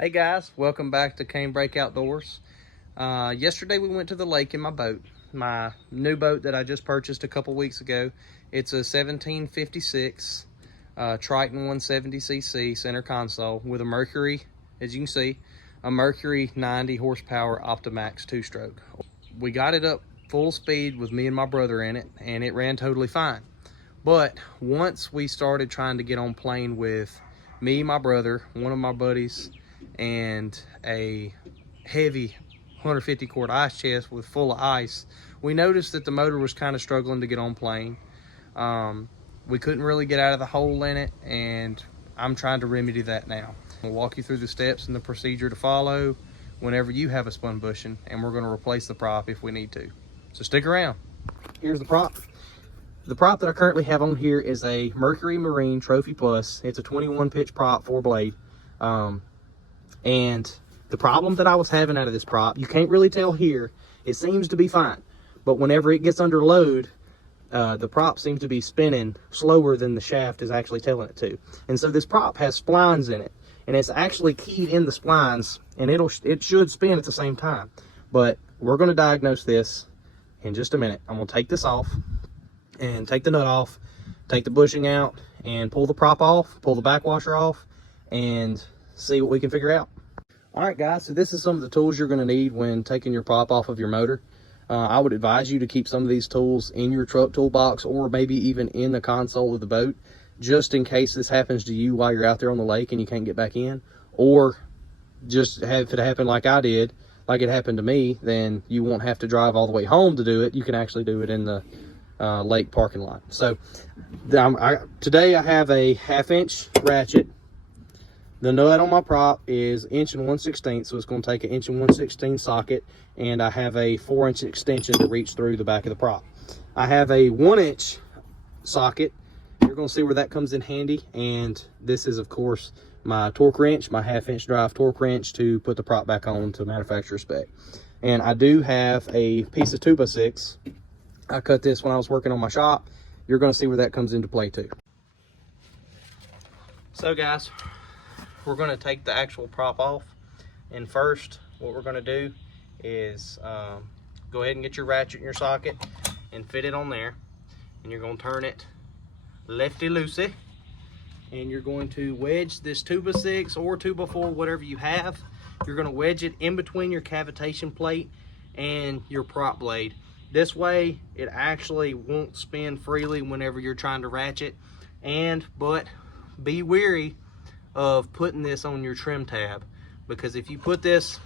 Hey guys, welcome back to Canebrake Outdoors. Yesterday we went to the lake in my boat, my new boat that I just purchased a couple weeks ago. It's a 1756 Triton 170cc center console with a Mercury, as you can see, a Mercury 90 horsepower Optimax 2-stroke. We got it up full speed with me and my brother in it, and it ran totally fine. But once we started trying to get on plane with me, my brother, one of my buddies, and a heavy 150 quart ice chest with full of ice, we noticed that the motor was kind of struggling to get on plane. We couldn't really get out of the hole in it, and I'm trying to remedy that now. I'll walk you through the steps and the procedure to follow whenever you have a spun bushing, and we're going to replace the prop if we need to. So stick around. Here's the prop. The prop that I currently have on here is a Mercury Marine Trophy Plus. It's a 21 pitch prop, 4-blade. And the problem that I was having out of this prop, you can't really tell here, it seems to be fine. But whenever it gets under load, the prop seems to be spinning slower than the shaft is actually telling it to. And so this prop has splines in it, and it's actually keyed in the splines, and it should spin at the same time. But we're going to diagnose this in just a minute. I'm going to take this off and take the nut off, take the bushing out, and pull the prop off, pull the backwasher off, and see what we can figure out. All right, guys, so this is some of the tools you're going to need when taking your prop off of your motor. I would advise you to keep some of these tools in your truck toolbox, or maybe even in the console of the boat, just in case this happens to you while you're out there on the lake and you can't get back in. Or just have it happen like I did, like it happened to me, then you won't have to drive all the way home to do it. You can actually do it in the lake parking lot. So today I have a 1/2-inch ratchet. The nut on my prop is 1 1/16", so it's going to take an 1 1/16 socket, and I have a 4-inch extension to reach through the back of the prop. I have a 1-inch socket. You're going to see where that comes in handy, and this is, of course, my torque wrench, my 1/2-inch drive torque wrench to put the prop back on to manufacturer spec. And I do have a piece of 2x6. I cut this when I was working on my shop. You're going to see where that comes into play too. So guys, we're going to take the actual prop off, and first what we're going to do is go ahead and get your ratchet in your socket and fit it on there, and you're going to turn it lefty-loosey, and you're going to wedge this 2x6 or 2x4, whatever you have. You're going to wedge it in between your cavitation plate and your prop blade. This way it actually won't spin freely whenever you're trying to ratchet. But be wary of putting this on your trim tab, because if you put this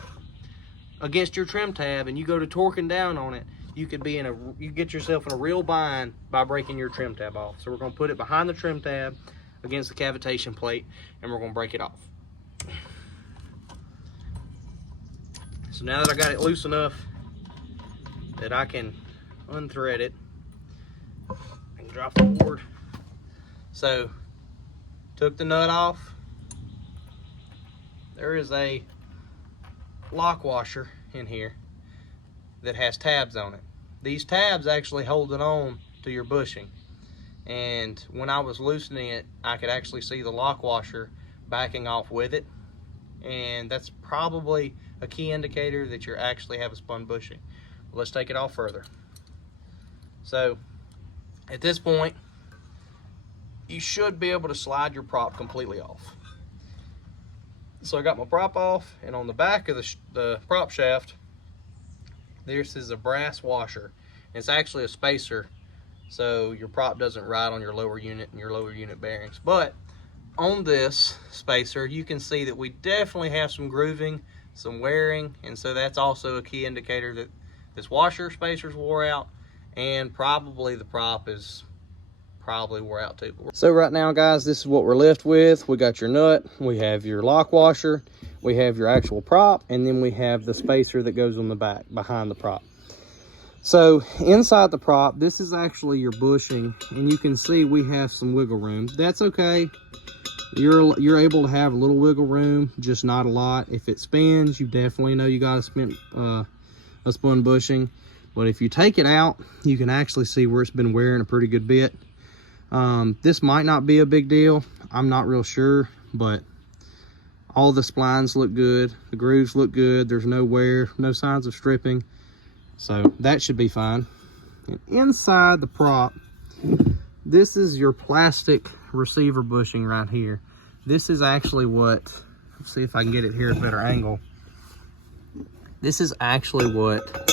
against your trim tab and you go to torquing down on it, you could be you get yourself in a real bind by breaking your trim tab off. So we're going to put it behind the trim tab against the cavitation plate, and we're going to break it off. So now that I got it loose enough that I can unthread it and drop the board. So took the nut off. There is a lock washer in here that has tabs on it. These tabs actually hold it on to your bushing, and when I was loosening it, I could actually see the lock washer backing off with it, and that's probably a key indicator that you actually have a spun bushing. Let's take it off further. So at this point, you should be able to slide your prop completely off. So I got my prop off, and on the back of the prop shaft, this is a brass washer. It's actually a spacer, so your prop doesn't ride on your lower unit and your lower unit bearings. But on this spacer, you can see that we definitely have some grooving, some wearing, and so that's also a key indicator that this washer spacer's wore out, and probably the prop is wore out too. So right now, guys, this is what we're left with. We got your nut, we have your lock washer, we have your actual prop, and then we have the spacer that goes on the back behind the prop. So inside the prop, this is actually your bushing, and you can see we have some wiggle room. That's okay. You're able to have a little wiggle room, just not a lot. If it spins, you definitely know you got a spun bushing. But if you take it out, you can actually see where it's been wearing a pretty good bit. This might not be a big deal. I'm not real sure, but All the splines look good. The grooves look good. There's no wear, no signs of stripping. So that should be fine. And inside the prop, this is your plastic receiver bushing right here. This is actually what, let's see if I can get it here at a better angle. This is actually what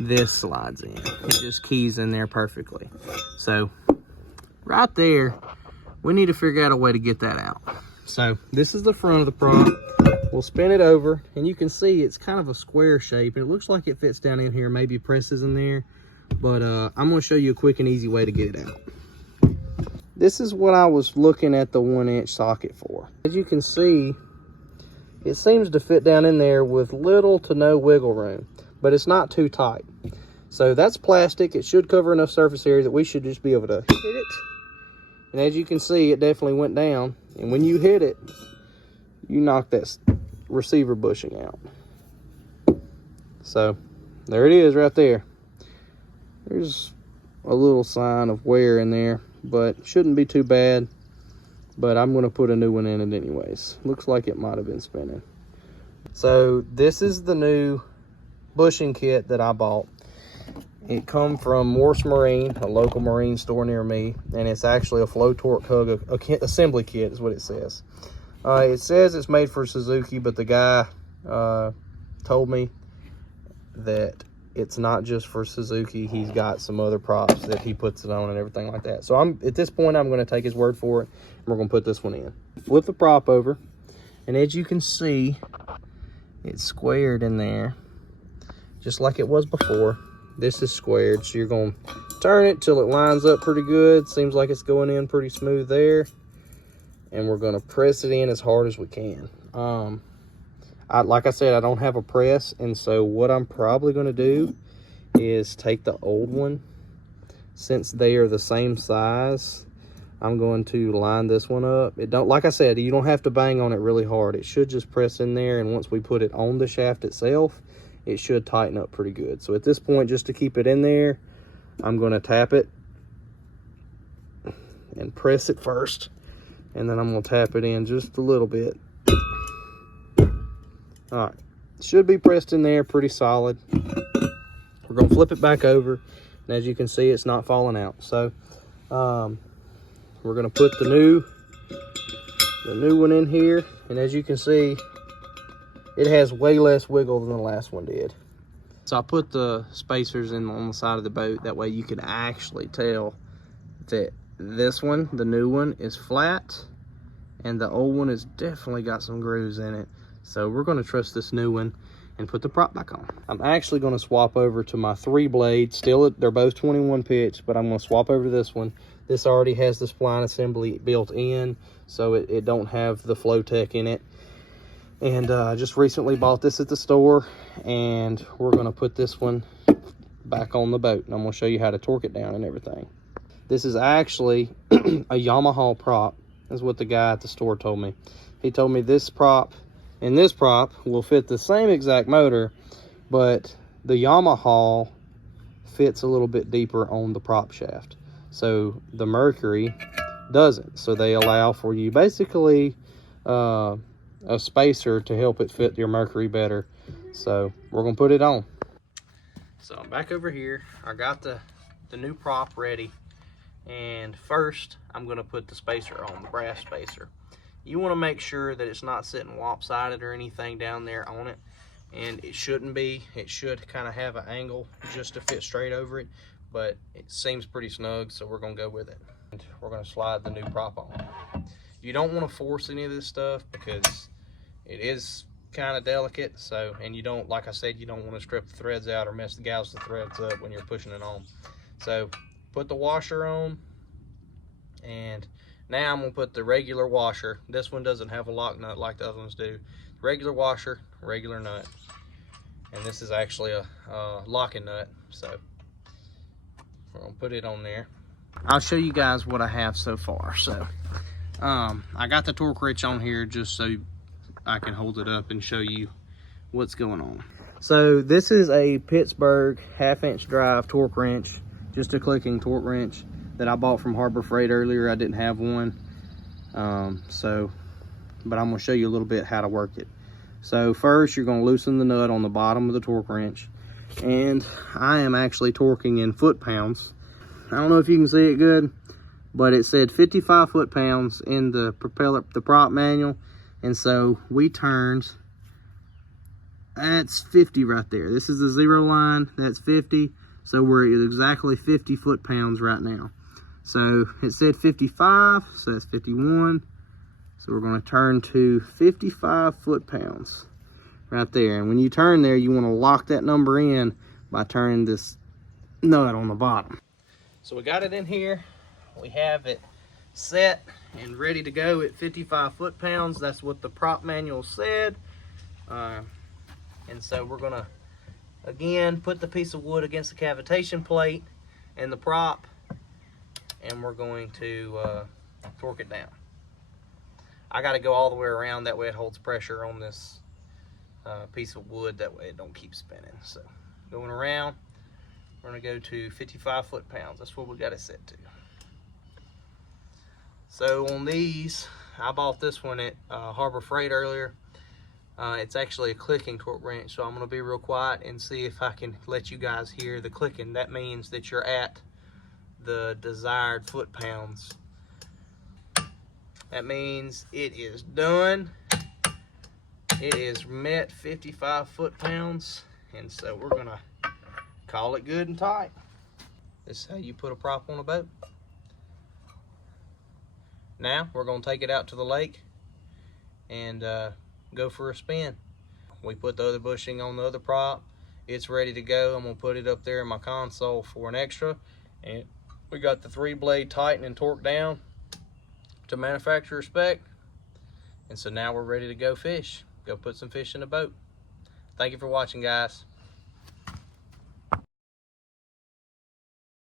this slides in. It just keys in there perfectly. So right there, we need to figure out a way to get that out. So this is the front of the prop. We'll spin it over, and you can see it's kind of a square shape. It looks like it fits down in here, maybe presses in there, but I'm gonna show you a quick and easy way to get it out. This is what I was looking at the 1-inch socket for. As you can see, it seems to fit down in there with little to no wiggle room, but it's not too tight. So that's plastic. It should cover enough surface area that we should just be able to hit it. And as you can see, it definitely went down. And when you hit it, you knock that receiver bushing out. So there it is right there. There's a little sign of wear in there, but shouldn't be too bad. But I'm going to put a new one in it anyways. Looks like it might have been spinning. So this is the new bushing kit that I bought. It come from Morse Marine, a local marine store near me, and it's actually a flow torque hug assembly kit is what it says. It says it's made for Suzuki, but the guy told me that it's not just for Suzuki. He's got some other props that he puts it on and everything like that. So at this point, I'm going to take his word for it, and we're going to put this one in. Flip the prop over, and as you can see, it's squared in there, just like it was before. This is squared, so you're going to turn it till it lines up pretty good. Seems like it's going in pretty smooth there. And we're going to press it in as hard as we can. Like I said, I don't have a press, and so what I'm probably going to do is take the old one. Since they are the same size, I'm going to line this one up. Like I said, you don't have to bang on it really hard. It should just press in there, and once we put it on the shaft itself, it should tighten up pretty good. So at this point, just to keep it in there, I'm going to tap it and press it first, and then I'm going to tap it in just a little bit. All right, should be pressed in there pretty solid. We're going to flip it back over, and as you can see, it's not falling out. So we're going to put the new one in here, and as you can see, it has way less wiggle than the last one did. So I put the spacers in on the side of the boat. That way you can actually tell that this one, the new one, is flat, and the old one has definitely got some grooves in it. So we're going to trust this new one and put the prop back on. I'm actually going to swap over to my 3-blade. Still, they're both 21 pitch, but I'm going to swap over to this one. This already has the spline assembly built in, so it don't have the flow tech in it. And I just recently bought this at the store, and we're going to put this one back on the boat, and I'm going to show you how to torque it down and everything. This is actually a Yamaha prop, is what the guy at the store told me. He told me this prop and this prop will fit the same exact motor, but the Yamaha fits a little bit deeper on the prop shaft. So the Mercury doesn't. So they allow for you basically a spacer to help it fit your Mercury better. So we're gonna put it on. So I'm back over here. I got the new prop ready, and first I'm gonna put the spacer on, the brass spacer. You want to make sure that it's not sitting lopsided or anything down there on it, and it shouldn't be. It should kind of have an angle just to fit straight over it, but it seems pretty snug, so we're gonna go with it. And we're gonna slide the new prop on. You don't want to force any of this stuff because it is kind of delicate. So, and you don't, like I said, you don't want to strip the threads out or mess the gouge the threads up when you're pushing it on. So put the washer on, and now I'm gonna put the regular washer. This one doesn't have a lock nut like the other ones do. Regular washer, regular nut. And this is actually a locking nut. So we're gonna put it on there. I'll show you guys what I have so far. So I got the torque wrench on here just so I can hold it up and show you what's going on. So this is a Pittsburgh 1/2-inch drive torque wrench, just a clicking torque wrench that I bought from Harbor Freight earlier. I didn't have one, so but I'm going to show you a little bit how to work it. So first, you're going to loosen the nut on the bottom of the torque wrench, and I am actually torquing in foot-pounds. I don't know if you can see it good, but it said 55 foot-pounds in the prop manual, and so we turned, that's 50 right there. This is the 0 line, that's 50, so we're at exactly 50 foot-pounds right now. So it said 55, so that's 51. So we're going to turn to 55 foot-pounds right there. And when you turn there, you want to lock that number in by turning this nut on the bottom. So we got it in here. We have it set and ready to go at 55 foot-pounds. That's what the prop manual said. And so we're going to, again, put the piece of wood against the cavitation plate and the prop, and we're going to torque it down. I got to go all the way around, that way it holds pressure on this piece of wood, that way it don't keep spinning. So going around, we're going to go to 55 foot-pounds. That's what we got it set to. So on these, I bought this one at Harbor Freight earlier. It's actually a clicking torque wrench, so I'm going to be real quiet and see if I can let you guys hear the clicking. That means that you're at the desired foot-pounds. That means it is done. It is met 55 foot-pounds, and so we're gonna call it good and tight. This is how you put a prop on a boat. Now we're gonna take it out to the lake and go for a spin. We put the other bushing on the other prop. It's ready to go. I'm gonna put it up there in my console for an extra, and we got the 3-blade tighten and torque down to manufacturer spec, and so now we're ready to go fish. Go put some fish in the boat. Thank you for watching, guys.